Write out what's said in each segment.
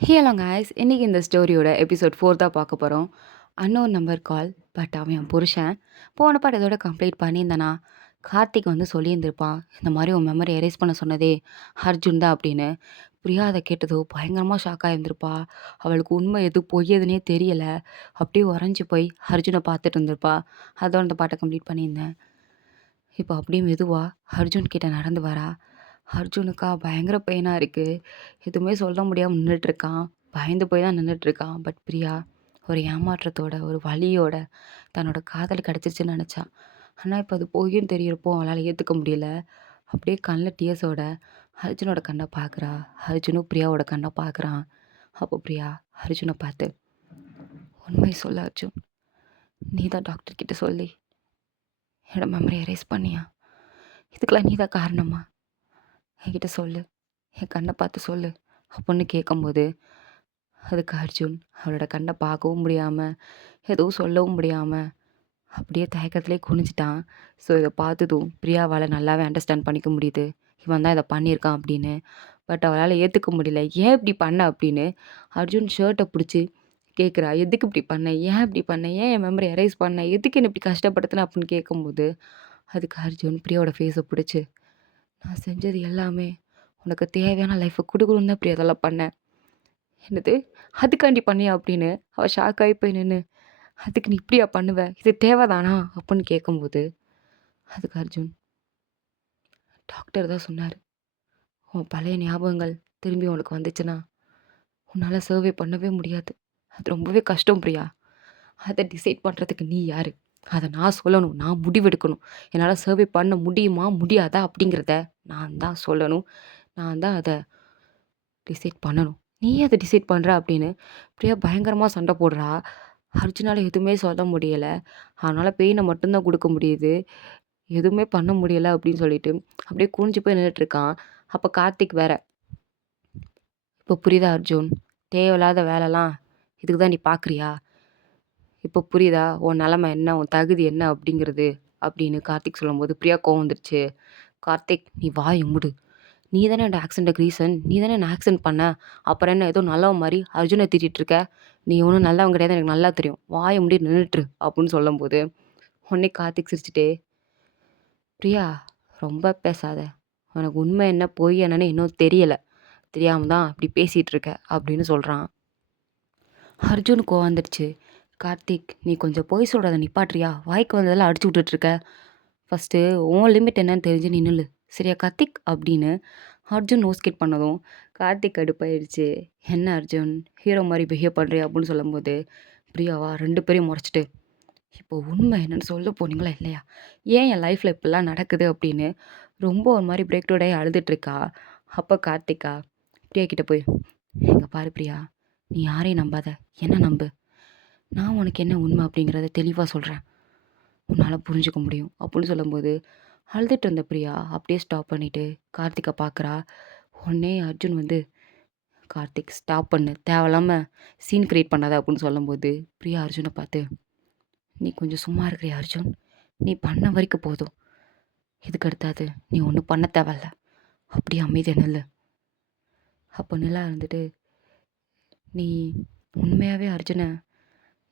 Hello guys, இன்னைக்கு இந்த ஸ்டோரியோட episode 4 தான் பார்க்க போகிறோம். Unknown number call. பட் அவன் என் புருஷன். போன பாட்டு இதோட கம்ப்ளீட் பண்ணியிருந்தானா, கார்த்திக் வந்து சொல்லியிருந்திருப்பான், இந்த மாதிரி உன் மெமரி எரேஸ் பண்ண சொன்னதே அர்ஜுன் தான் அப்படின்னு. பிரியா அதை கேட்டதோ பயங்கரமாக ஷாக் ஆகியிருந்திருப்பா. அவளுக்கு உண்மை எது பொய் எதுனே தெரியல. அப்படியே உறைஞ்சி போய் அர்ஜுனை பார்த்துட்டு இருந்திருப்பா. அதோட அந்த பாட்டை கம்ப்ளீட் பண்ணியிருந்தேன். இப்போ அப்படியே மெதுவா அர்ஜுன் கிட்ட நடந்து வரா. அர்ஜுனுக்கா பயங்கர பெயினாக இருக்குது. எதுவுமே சொல்ல முடியாமல் நின்றுட்டுருக்கான். பயந்து போய் தான் நின்றுட்டுருக்கான். பட் பிரியா ஒரு ஏமாற்றத்தோட, ஒரு வலியோட தன்னோட காதல் கிடச்சிருச்சுன்னு நினச்சா. ஆனால் இப்போ அது பொய்ன்னு தெரியறப்போ அவளால் ஏற்றுக்க முடியல. அப்படியே கண்ணில் டியர்ஸோட அர்ஜுனோட கண்ணை பார்க்குறா. அர்ஜுனும் பிரியாவோட கண்ணை பார்க்குறான். அப்போ பிரியா அர்ஜுனை பார்த்து, உண்மை சொல்ல அர்ஜுன், நீ தான் டாக்டர் கிட்ட சொல்லி என்னோட மெமரி எரேஸ் பண்ணியா? இதுக்கெல்லாம் நீ தான் காரணமா? என்கிட்ட சொல்லு, என் கண்ணை பார்த்து சொல்லு அப்படின்னு கேட்கும்போது, அதுக்கு அர்ஜுன் அவளோட கண்ணை பார்க்கவும் முடியாமல், எதுவும் சொல்லவும் முடியாமல் அப்படியே தயக்கத்திலே குனிஞ்சிட்டான். ஸோ இதை பார்த்ததும் பிரியாவால் நல்லாவே அண்டர்ஸ்டாண்ட் பண்ணிக்க முடியுது, இவன் தான் இதை பண்ணியிருக்கான் அப்படின்னு. பட் அவளால் ஏற்றுக்க முடியல. ஏன் இப்படி பண்ண அப்படின்னு அர்ஜுன் ஷர்ட்டை பிடிச்சி கேட்குறா. எதுக்கு இப்படி பண்ண? ஏன் இப்படி பண்ண? ஏன் என் மெமரி எரேஸ் பண்ண? எதுக்கு என்ன இப்படி கஷ்டப்படுத்தின அப்படின்னு கேட்கும்போது, அதுக்கு அர்ஜுன் பிரியாவோட ஃபேஸை பிடிச்சி, நான் செஞ்சது எல்லாமே உனக்கு தேவையான லைஃப்பை கொடுக்கணுன்னு தான் பிரியா அதெல்லாம் பண்ணேன். என்னது? அதுக்காண்டி பண்ணியா அப்படின்னு அவள் ஷாக் ஆகி போய் நின்று, அதுக்கு நீ இப்படியா பண்ணுவ? இது தேவைதானா அப்படின்னு கேட்கும்போது, அதுக்கு அர்ஜுன், டாக்டர் தான் சொன்னார், உன் பழைய ஞாபகங்கள் திரும்பி உனக்கு வந்துச்சுன்னா உன்னால் சர்வே பண்ணவே முடியாது. அது ரொம்பவே கஷ்டம் பிரியா. அதை டிசைட் பண்ணுறதுக்கு நீ யார்? அதை நான் சொல்லணும், நான் முடிவெடுக்கணும். என்னால் சர்வே பண்ண முடியுமா முடியாதா அப்படிங்கிறத நான் தான் சொல்லணும். நான் தான் அதை டிசைட் பண்ணணும். நீ அதை டிசைட் பண்ணுற அப்படின்னு பிரியா பயங்கரமாக சண்டை போடுறா. அர்ஜுனால் எதுவுமே சொல்ல முடியலை. அதனால் பெயினை மட்டும்தான் கொடுக்க முடியுது. எதுவுமே பண்ண முடியலை அப்படின்னு சொல்லிட்டு அப்படியே குனிஞ்சு போய் நின்றுட்டுருக்கான். அப்போ கார்த்திக் வேற, இப்போ புரியுதா அர்ஜுன்? தேவையில்லாத வேலைலாம் இதுக்கு தான் நீ பார்க்குறியா? இப்போ புரியுதா உன் நிலமை என்ன, உன் தகுதி என்ன அப்படிங்கிறது அப்படின்னு கார்த்திக் சொல்லும்போது பிரியா கோவம் வந்துருச்சு. கார்த்திக், நீ வாயை மூடு. நீ தானே என்னோட ஆக்சிடென்ட்டுக்கு ரீசன். நீ தானே என்ன ஆக்சிடென்ட் பண்ண. அப்புறம் என்ன ஏதோ நல்லவன் மாதிரி அர்ஜுனை திட்டிகிட்டு இருக்க? நீ ஒன்றும் நல்லவன் கிடையாது, எனக்கு நல்லா தெரியும். வாயை மூடி நின்றுட்டுரு அப்படின்னு சொல்லும்போது, உடனே கார்த்திக் சிரிச்சுட்டே, பிரியா ரொம்ப பேசாத. உனக்கு உண்மை என்ன பொய் என்னன்னு இன்னும் தெரியலை. தெரியாமல் தான் இப்படி பேசிகிட்டு இருக்க அப்படின்னு சொல்கிறான். அர்ஜுனுக்கு கோவம் வந்துடுச்சு. கார்த்திக், நீ கொஞ்சம் பொய் சொல்கிறத நிப்பாட்றியா? வாய்க்கு வந்ததெல்லாம் அடிச்சு விட்டுட்ருக்க. ஃபஸ்ட்டு உன் லிமிட் என்னன்னு தெரிஞ்சு நீ நில்லு. சரியா கார்த்திக் அப்படின்னு அர்ஜுன் நோஸ்கேட் பண்ணதும் கார்த்திக் கடுப்பாயிடுச்சு. என்ன அர்ஜுன், ஹீரோ மாதிரி பிஹேவ் பண்ணுறியா அப்படின்னு சொல்லும்போது, பிரியாவா 2 பேரையும் முறைச்சிட்டு, இப்போ உண்மை என்னன்னு சொல்ல போனீங்களா இல்லையா? ஏன் என் லைஃப்பில் இப்படிலாம் நடக்குது அப்படின்னு ரொம்ப ஒரு மாதிரி பிரேக் டவுன் ஆகி அழுதுட்ருக்கா. அப்போ கார்த்திகா பிரியா கிட்ட போய், எங்க பாரு பிரியா, நீ யாரையும் நம்பாத, என்ன நம்பு. நான் உனக்கு என்ன உண்மை அப்படிங்கிறத தெளிவாக சொல்கிறேன், உன்னால் புரிஞ்சுக்க முடியும் அப்படின்னு சொல்லும்போது, அழுதுட்டு இருந்த பிரியா அப்படியே ஸ்டாப் பண்ணிவிட்டு கார்த்திகை பார்க்குறா. உடனே அர்ஜுன் வந்து, கார்த்திக் ஸ்டாப் பண்ணு, தேவையில்லாமல் சீன் கிரியேட் பண்ணாத அப்படின்னு சொல்லும்போது, பிரியா அர்ஜுனை பார்த்து, நீ கொஞ்சம் சும்மா இருக்கிறியா அர்ஜுன்? நீ பண்ண வரைக்கும் போதும். இதுக்கு அடுத்தாது நீ ஒன்றும் பண்ண தேவையில்ல. அப்படியே அமைதியாக நில்லு. அப்போ நிலா இருந்துட்டு, நீ உண்மையாகவே அர்ஜுனை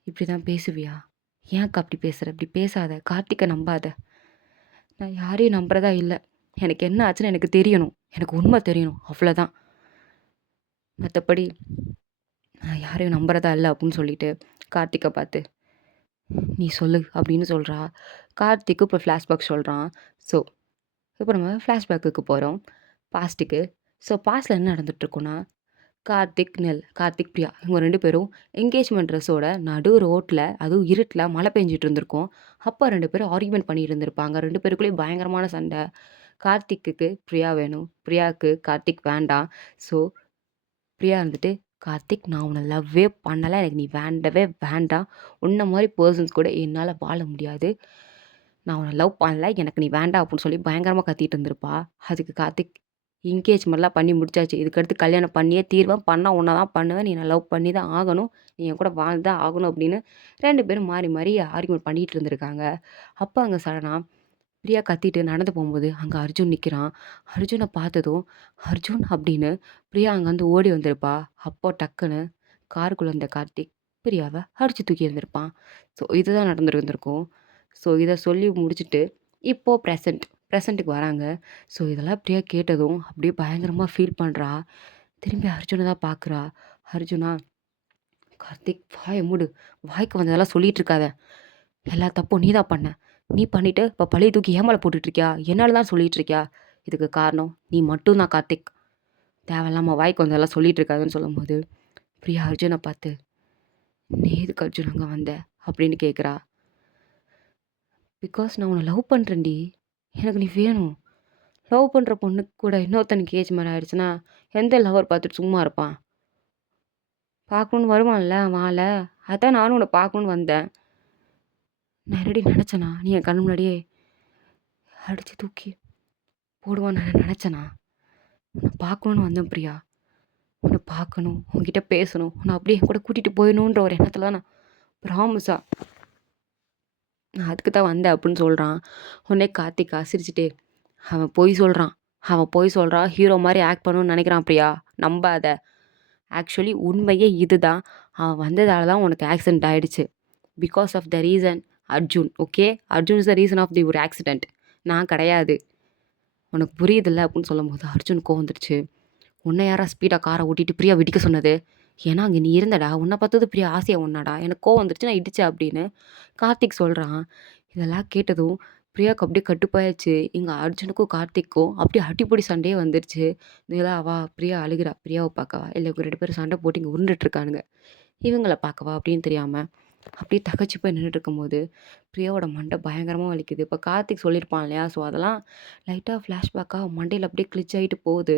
இப்படி தான் பேசுவியா? ஏன்க்கா அப்படி பேசுகிற? இப்படி பேசாத. கார்த்திகை நம்பாத. நான் யாரையும் நம்புறதா இல்லை. எனக்கு என்ன ஆச்சுன்னு எனக்கு தெரியணும். எனக்கு உண்மை தெரியணும், அவ்வளோதான். மற்றபடி நான் யாரையும் நம்புறதா இல்லை அப்படின்னு சொல்லிட்டு கார்த்திகை பார்த்து, நீ சொல்லு அப்படின்னு சொல்கிறா. கார்த்திக்கு இப்போ ஃப்ளாஷ்பேக் சொல்கிறான். ஸோ இப்போ நம்ம ஃப்ளாஷ்பேக்குக்கு போகிறோம், பாஸ்ட்டுக்கு. ஸோ பாஸ்ட்டில் என்ன நடந்துகிட்ருக்குன்னா, கார்த்திக் பிரியா இவங்க 2 பேரும் என்கேஜ்மெண்ட் ட்ரெஸ்ஸோட நடு ரோட்டில், அதுவும் இருட்டில் மழை பெஞ்சிட்டு இருந்திருக்கும். அப்போ 2 பேரும் ஆர்கியூமெண்ட் பண்ணிட்டு இருந்திருப்பாங்க. 2 பேருக்குள்ளேயும் பயங்கரமான சண்டை. கார்த்திக்குக்கு பிரியா வேணும், பிரியாவுக்கு கார்த்திக் வேண்டாம். ஸோ பிரியா இருந்துட்டு, கார்த்திக் நான் உன்னை லவ்வே பண்ணலை, எனக்கு நீ வேண்டவே வேண்டாம். உன்ன மாதிரி பர்சன்ஸ் கூட என்னால் வாழ முடியாது. நான் உன்னை லவ் பண்ணல, எனக்கு நீ வேண்டாம் அப்படின்னு சொல்லி பயங்கரமாக கத்திட்டு இருந்திருப்பா. அதுக்கு கார்த்திக், என்கேஜ்மெண்ட்லாம் பண்ணி முடிச்சாச்சு, இதுக்கடுத்து கல்யாணம் பண்ணியே தீர்வேன், பண்ணால் உன்னை தான் பண்ணுவேன், நீ என்னை லவ் பண்ணி தான் ஆகணும், நீ என் கூட வாழ்ந்து தான் ஆகணும் அப்படின்னு 2 பேரும் மாறி மாறி ஆர்கியூமெண்ட் பண்ணிகிட்டு இருந்திருக்காங்க. அப்போ அங்கே சடனாக பிரியா கத்திட்டு நடந்து போகும்போது அங்கே அர்ஜுன் நிற்கிறான். அர்ஜுனை பார்த்ததும் அர்ஜுன் அப்படின்னு பிரியா அங்கேருந்து ஓடி வந்திருப்பா. அப்போ டக்குன்னு காருக்குள்ளே இருந்த கார்த்திக் பிரியாவை அடிச்சு தூக்கி இருந்திருப்பான். ஸோ இதுதான் நடந்திருந்திருக்கும். ஸோ இத சொல்லி முடிச்சுட்டு இப்போ ப்ரெசண்ட்டுக்கு வராங்க. ஸோ இதெல்லாம் பிரியா கேட்டதும் அப்படியே பயங்கரமா ஃபீல் பண்றா. திரும்பி அர்ஜுன தான் பார்க்குறா. அர்ஜுனா, "கார்த்திக் வாய மூடு. வாய்க்கு வந்ததெல்லாம் சொல்லிட்டு இருக்காத. எல்லா தப்பும் நீ தான் பண்ண. நீ பண்ணிட்டு இப்ப பழிய தூக்கி என் மேல போட்டுட்டு இருக்கியா? என்னால தான் சொல்லிட்டு இருக்கியா? இதுக்கு காரணம் நீ மட்டும் தான் கார்த்திக். தேவையில்லாம வாய்க்கு வந்ததெல்லாம் சொல்லிட்டு இருக்காதன்னு" சொல்லும்போது, பிரியா அர்ஜுன பார்த்து, "நீ எதுக்கு அர்ஜுன் அங்க வந்த?" அப்படின்னு கேட்குறா. "பிகாஸ் நான் உன்ன லவ் பண்றேன்டி. எனக்கு நீ வேணும்." லவ் பண்ற பொண்ணுக்கு கூட இன்னொருத்தனுக்கு ஏஜ் மேல ஆயிடுச்சுன்னா, எந்த லவ்வர் பார்த்துட்டு சும்மா இருப்பான்? பார்க்கணும்னு வருவான்ல அவன் ஆள. அதான் நானும் உன்ன பார்க்கணும்னு வந்தேன். நான் என்னடி நெனச்சேனா? நீ என் கண்ணு முன்னாடியே அடிச்சு தூக்கி போடுவான்னு நான் நெனச்சேனா? உன்ன பார்க்கணும்னு வந்தேன் பிரியா. உன்ன பார்க்கணும், உன்கிட்ட பேசணும், உன்ன அப்படியே என் கூட கூட்டிட்டு போயணுன்ற ஒரு எண்ணத்துல தான் நான் ப்ராமிஸா நான் அதுக்கு தான் வந்தேன் அப்படின்னு சொல்றான். உடனே கார்த்திகா சிரிச்சுட்டே, அவன் பொய் சொல்றான். ஹீரோ மாரி ஆக்ட் பண்ணணும்னு நெனைக்கிறான் பிரியா. நம்பாத. ஆக்சுவலி உண்மையே இதுதான். அவன் வந்ததால தான் உனக்கு ஆக்சிடென்ட் ஆயிடுச்சு. Because of the reason Arjun. Okay? Arjun is the reason of the ஒரு ஆக்சிடென்ட். நான் கிடையாது. உனக்கு புரியுதுல்ல? அப்படின்னு சொல்லும்போது அர்ஜுனுக்கு கோவம் வந்துருச்சு. உன்ன யாரா ஸ்பீடா கார ஓட்டிட்டு பிரியா வெடிக்க சொன்னது? ஏன்னா அங்க நீ இருந்தடா. உன்ன பார்த்தது பிரியா ஆசையா உன்னாடா. எனக்கு கோவம் வந்துருச்சு நான் இடிச்சேன் அப்படின்னு கார்த்திக் சொல்றான். இதெல்லாம் கேட்டதும் பிரியாவுக்கு அப்படியே கடுப்பாயிருச்சு. இங்க அர்ஜுனுக்கும் கார்த்திக்கும் அப்படியே அடிப்பொடி சண்டையே வந்துருச்சு. நிலாவா பிரியா அழுகுறா. பிரியாவ பார்க்கவா? இல்ல இவங்க 2 பேரும் சண்டை போட்டு இங்க உருண்டுட்டு இருக்கானுங்க. இவங்கள பார்க்கவா? அப்படின்னு தெரியாம அப்படியே தகச்சு போய் நின்னுட்டு இருக்கும்போது, பிரியாவோட மண்டை பயங்கரமா வலிக்குது. இப்ப கார்த்திக் சொல்லியிருப்பான் இல்லையா? ஸோ அதெல்லாம் லைட்டா ஃப்ளாஷ்பேக்கா மண்டையில அப்படியே கிளிச் ஆயிட்டு போகுது.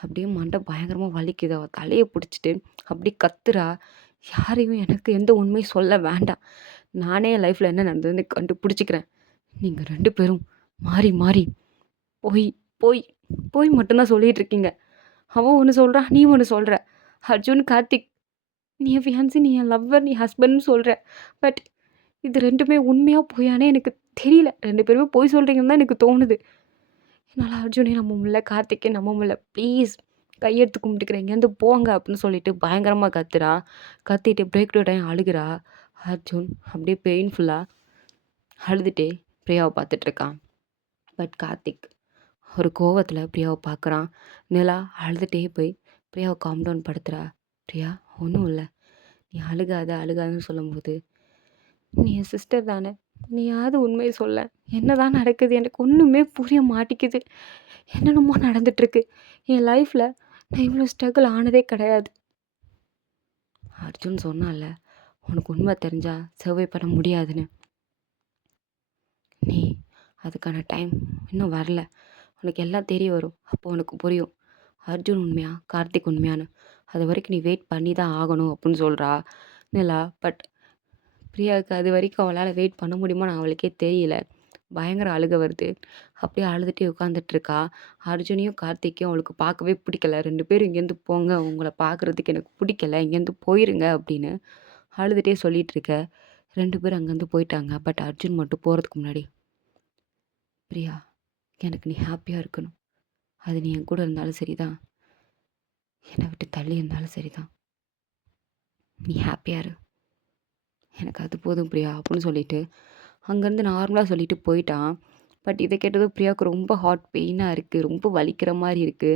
அப்படியே மண்டை பயங்கரமா வலிக்குது. அவ தலைய புடிச்சுட்டு அப்படியே கத்துறா. யாரையும் எனக்கு எந்த உண்மையும் சொல்ல வேண்டாம். நானே என் லைஃப்ல என்ன நடந்ததுன்னு கண்டுபிடிச்சுக்கிறேன். நீங்க 2 பேரும் மாறி மாறி போய் போய் போய் மட்டும் தான் சொல்லிட்டு இருக்கீங்க. அவன் ஒண்ணு சொல்றான், நீ ஒண்ணு சொல்ற. அர்ஜுன், கார்த்திக் நீ என் ஃபியான்சி, நீ என் லவ்வர், நீ ஹஸ்பண்ட்ன்னு சொல்ற. பட் இது 2மே உண்மையா பொய்யான்னே எனக்கு தெரியல. 2 பேருமே பொய் சொல்றீங்கன்னு தான் எனக்கு தோணுது. என்னால அர்ஜுனையும் நம்ப முடியல, கார்த்திக்கையும் நம்ப முடியல. ப்ளீஸ் கையெடுத்து கும்பிட்டுக்கிறேன். இங்கேருந்து போங்க அப்படின்னு சொல்லிட்டு பயங்கரமா கத்துறா. கத்திட்டு பிரேக் டவுன் அழுகுறா. அர்ஜுன் அப்படியே பெயின்ஃபுல்லா அழுதுட்டே பிரியாவ பார்த்துட்டு இருக்கான். பட் கார்த்திக் ஒரு கோவத்துல பிரியாவ பார்க்குறான். நிலா அழுதுட்டே போய் பிரியாவ காம் டவுன் படுத்துறா. "பிரியா ஒண்ணும் இல்ல. நீ அழுகாத அழுகாதன்னு" சொல்லும்போது, "நீ என் சிஸ்டர் தானே! நீயாவது உண்மைய சொல்லேன். என்னதான் நடக்குது? எனக்கு ஒண்ணுமே புரிய மாட்டேங்குது. என்னென்னமோ நடந்துட்டுருக்கு. என் லைஃப்ல நான் இவ்ளோ ஸ்ட்ரகிள் ஆனதே கிடையாது." அர்ஜுன் சொன்னான்ல, "உனக்கு உண்மை தெரிஞ்சா சர்வை பண்ண முடியாதுன்னு. நீ அதுக்கான டைம் இன்னும் வரல. உனக்கு எல்லாம் தெரிய வரும். அப்போ உனக்கு புரியும். அர்ஜுன் உண்மையா? கார்த்திக் உண்மையான்னு. அதுவரைக்கும் நீ வெயிட் பண்ணி தான் ஆகணும்." அப்படின்னு சொல்றா நிலா. பட் பிரியாவுக்கு அது வரைக்கும் அவளால வெயிட் பண்ண முடியுமான்னு அவளுக்கே தெரியல. பயங்கர அழுக வருது. அப்படியே அழுதுட்டே உட்காந்துட்ருக்கா. அர்ஜுனையும் கார்த்திக்கையும் அவளுக்கு பார்க்கவே பிடிக்கல. 2 பேரும் "இங்கேருந்து போங்க. உங்கள பார்க்குறதுக்கு எனக்கு பிடிக்கல. இங்கேருந்து போயிருங்க" அப்படின்னு அழுதுட்டே சொல்லிட்டுருக்க. 2 பேரும் அங்கேருந்து போயிட்டாங்க. பட் அர்ஜுன் மட்டும் போறதுக்கு முன்னாடி, "பிரியா, எனக்கு நீ ஹாப்பியா இருக்கணும். அது நீ என் கூட இருந்தாலும் சரிதான். என்னை விட்டு தள்ளி இருந்தாலும் சரிதான். நீ ஹாப்பியா இரு. எனக்கு அது போதும் பிரியா" அப்படின்னு சொல்லிட்டு அங்கேருந்து நார்மலா சொல்லிட்டு போயிட்டான். பட் இத கேட்டதும் பிரியாவுக்கு ரொம்ப ஹார்ட் பெயினா இருக்கு. ரொம்ப வலிக்கிற மாரி இருக்கு.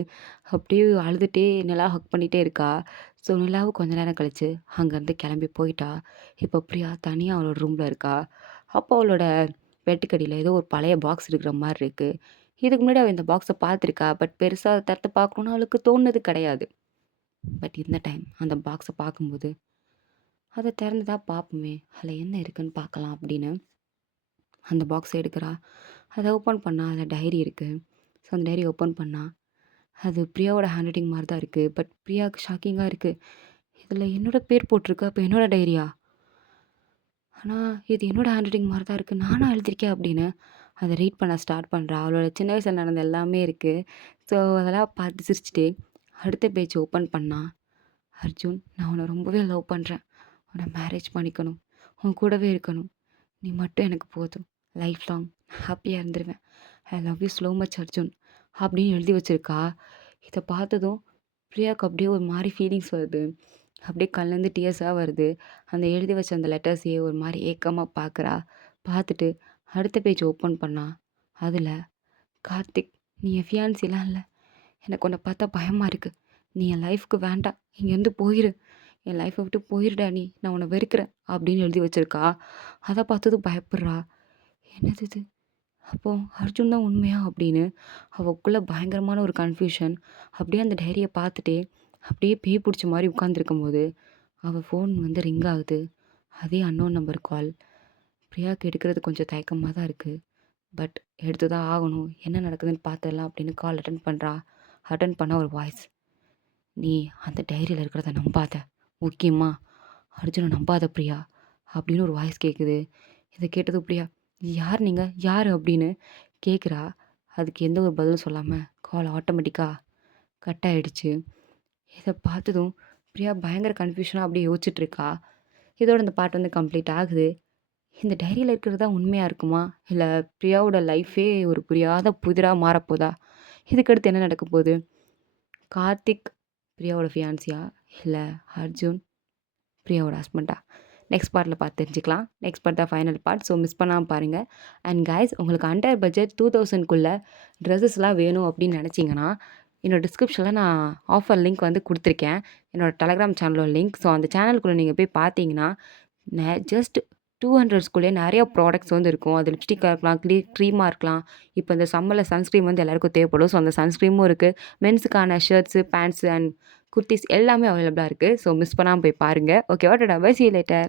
அப்படியே அழுதுட்டே நிலா ஹக் பண்ணிட்டே இருக்கா. ஸோ நிலாவும் கொஞ்ச நேரம் கழிச்சு அங்கேருந்து கிளம்பி போயிட்டா. இப்போ பிரியா தனியா அவளோட ரூம்ல இருக்கா. அப்போ அவளோட பெட்டுக்கடியில ஏதோ ஒரு பழைய பாக்ஸ் இருக்கிற மாரி இருக்கு. இதுக்கு முன்னாடி அவ இந்த பாக்ஸ பார்த்துருக்கா. பட் பெருசா அத திறந்து பார்க்கணும்னு அவளுக்கு தோணுனது கிடையாது. பட் இந்த டைம் அந்த பாக்ஸ பார்க்கும்போது, "அத திறந்து தான் பார்ப்போமே! அதில என்ன இருக்குன்னு பார்க்கலாம்" அப்படின்னு அந்த பாக்ஸ எடுக்கிறா. அத ஓப்பன் பண்ணா, அதில டைரி இருக்கு. ஸோ அந்த டைரி ஓப்பன் பண்ணா, அது பிரியாவோட ஹேண்ட் ரைட்டிங் மாரி தான் இருக்கு. பட் பிரியாவுக்கு ஷாக்கிங்கா இருக்கு. இதில என்னோட பேர் போட்டிருக்கு. அப்ப என்னோட டைரியா? ஆனா இது என்னோட ஹேண்ட் ரைட்டிங் மாரி தான் இருக்கு. நானா எழுதியிருக்கேன் அப்படின்னு அத ரீட் பண்ண ஸ்டார்ட் பண்றா. அவளோட சின்ன வயசுல நடந்த எல்லாமே இருக்கு. ஸோ அதெல்லாம் பார்த்து சிரிச்சுட்டே அடுத்த பேஜ் ஓப்பன் பண்ணா. "அர்ஜுன், நான் உன்ன ரொம்பவே லவ் பண்றேன். உன்ன மேரேஜ் பண்ணிக்கணும். உன் கூடவே இருக்கணும். நீ மட்டும் எனக்கு போதும். லைஃப் லாங் ஹாப்பியா இருந்துருவேன்." I love you so much Arjun அப்படின்னு எழுதி வச்சிருக்கா. இத பார்த்ததும் பிரியாவுக்கு அப்படியே ஒரு மாரி ஃபீலிங்ஸ் வருது. அப்படியே கண்லேருந்து டியர்ஸா வருது. அந்த எழுதி வச்ச அந்த லெட்டர்ஸையே ஒரு மாரி ஏக்கமா பார்க்குறா. பார்த்துட்டு அடுத்த பேஜ் ஓப்பன் பண்ணா. அதில கார்த்திக், நீ என் ஃபியான்சிலாம் இல்ல. எனக்கு உன்ன பார்த்தா பயமா இருக்கு. நீ என் லைஃப்க்கு வேண்டாம். இங்கேருந்து போயிரு. என் லைஃப்ப விட்டு போயிருடா நீ. நான் உன்ன வெறுக்கிறேன் அப்படின்னு எழுதி வச்சிருக்கா. அத பார்த்ததும் பயப்படுறா. என்னது இது? அப்போ அர்ஜுன் தான் உண்மையா? அப்படின்னு அவளுக்குள்ள பயங்கரமான ஒரு கன்ஃப்யூஷன். அப்படியே அந்த டைரிய பார்த்துட்டே, அப்படியே பேய் புடிச்ச மாரி உட்கார்ந்திருக்கும்போது, அவ ஃபோன் வந்து ரிங் ஆகுது. அதே அன்னோன் நம்பர் கால். பிரியாக்கு எடுக்கிறது கொஞ்சம் தயக்கமா தான் இருக்கு. பட் எடுத்து தான் ஆகணும். என்ன நடக்குதுன்னு பார்த்துடலாம் அப்படின்னு கால் அட்டெண்ட் பண்றா. அட்டெண்ட் பண்ணா ஒரு வாய்ஸ். "நீ அந்த டைரியில இருக்கிறத நம்பாத. முக்கியமா அர்ஜுன நம்பாத பிரியா" அப்படின்னு ஒரு வாய்ஸ் கேட்குது. இத கேட்டதும் பிரியா, "யார் நீங்க? யாரு?" அப்படின்னு கேட்குறா. அதுக்கு எந்த ஒரு பதிலும் சொல்லாம கால் ஆட்டோமேட்டிக்கா கட் ஆயிடுச்சு. இத பார்த்ததும் பிரியா பயங்கர கன்ஃப்யூஷனா அப்படியே யோசிச்சுட்டு இருக்கா. இதோட இந்த பார்ட் வந்து கம்ப்ளீட் ஆகுது. இந்த டைரியில இருக்கிறது தான் உண்மையா இருக்குமா? இல்ல பிரியாவோட லைஃபே ஒரு புரியாத புதிரா மாறப்போதா? இதுக்கடுத்து என்ன நடக்க போது? கார்த்திக் பிரியாவோட ஃபியான்சியா? இல்ல அர்ஜுன் பிரியாவோட ஹஸ்பண்டா? நெக்ஸ்ட் பார்ட்ல பார்த்து தெரிஞ்சுக்கலாம். நெக்ஸ்ட் பார்ட் தான் ஃபைனல் பார்ட். ஸோ மிஸ் பண்ணாம பாருங்க. அண்ட் கைஸ், உங்களுக்கு அண்டர் பட்ஜெட் 2000க்குள்ள ட்ரெஸ்ஸஸ்லாம் வேணும் அப்படின்னு நினச்சிங்கன்னா, என்னோட டிஸ்கிரிப்ஷனில் நான் ஆஃபர் லிங்க் வந்து குடுத்துருக்கேன். என்னோட டெலகிராம் சேனலோட லிங்க். ஸோ அந்த சேனலுக்குள்ள நீங்க போய் பார்த்தீங்கன்னா, ஜஸ்ட் 200ஸ்குள்ளேயே நெறைய ப்ராடக்ட்ஸ் வந்து இருக்கும். அது லிப்ஸ்டிக்கா இருக்கலாம், க்ரீமா இருக்கலாம். இப்போ இந்த சம்மர்ல சன்ஸ்கிரீம் வந்து எல்லாருக்கும் தேவைப்படும். ஸோ அந்த சன்ஸ்கிரீமும் இருக்கு. மென்ஸுக்கான ஷர்ட்ஸு, பேண்ட்ஸு அண்ட் குர்தீஸ் எல்லாமே அவைலபிளா இருக்கு. ஸோ மிஸ் பண்ணாம போய் பாருங்க. ஓகேவா? டாடா பை. See you later.